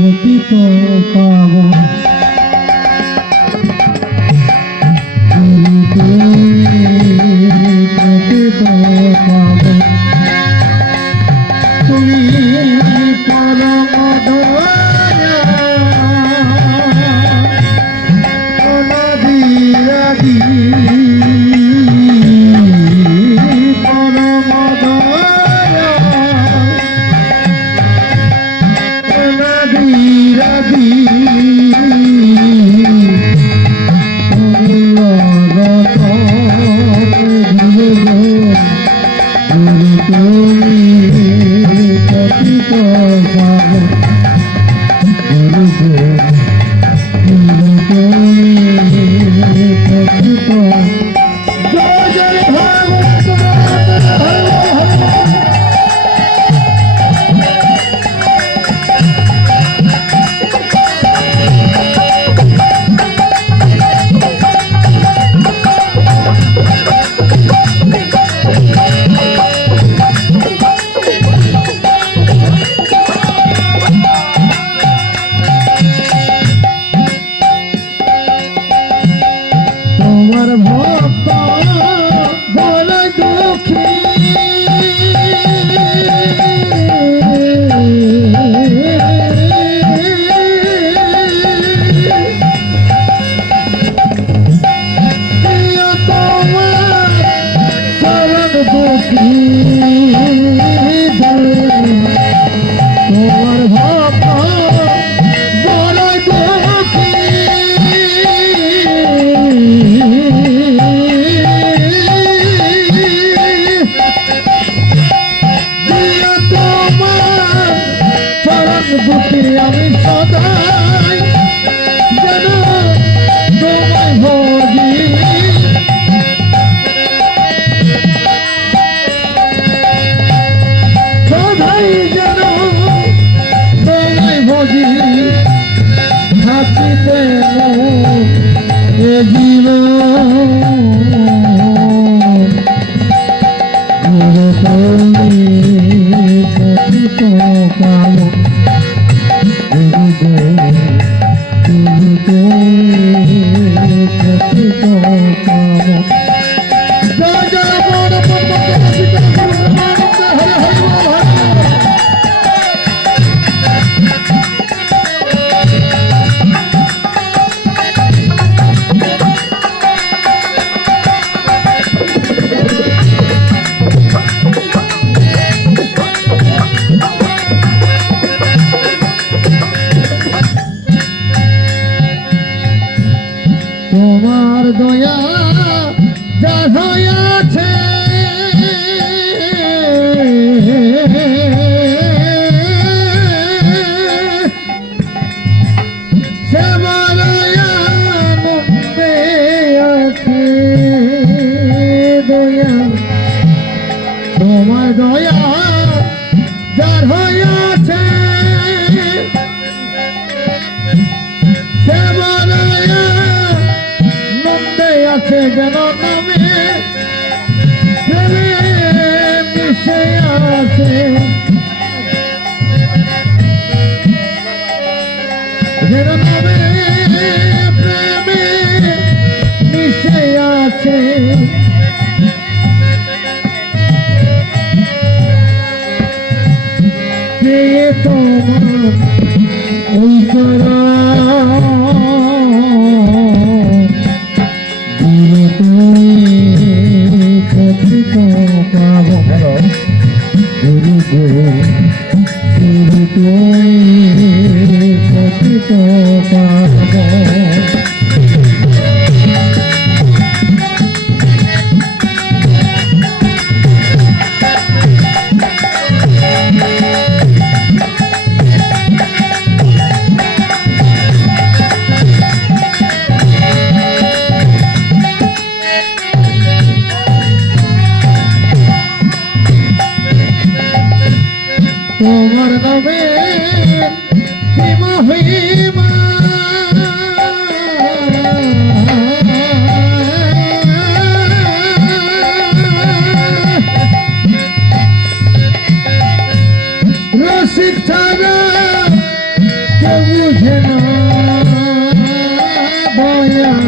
পতিত পাবন পতিত পাবন তুমি পরম দয়া অনাদি আমি সদাই যেন তোমায় ভজি সদাই যেন তোমায় ভজি থাকিতে এ জীবন তোমার দয়া যা হয়েছে সে বলয়ানন্দে আছে দয়া তোমার দয়া যার হয়েছে সে আছে যেন নামে মিশে আছে যেন নামে প্রেমে মিশে আছে কে তোমার ওই করা তোমার নামে কি মহিমা রসিক ছাড়া কেউ দয়া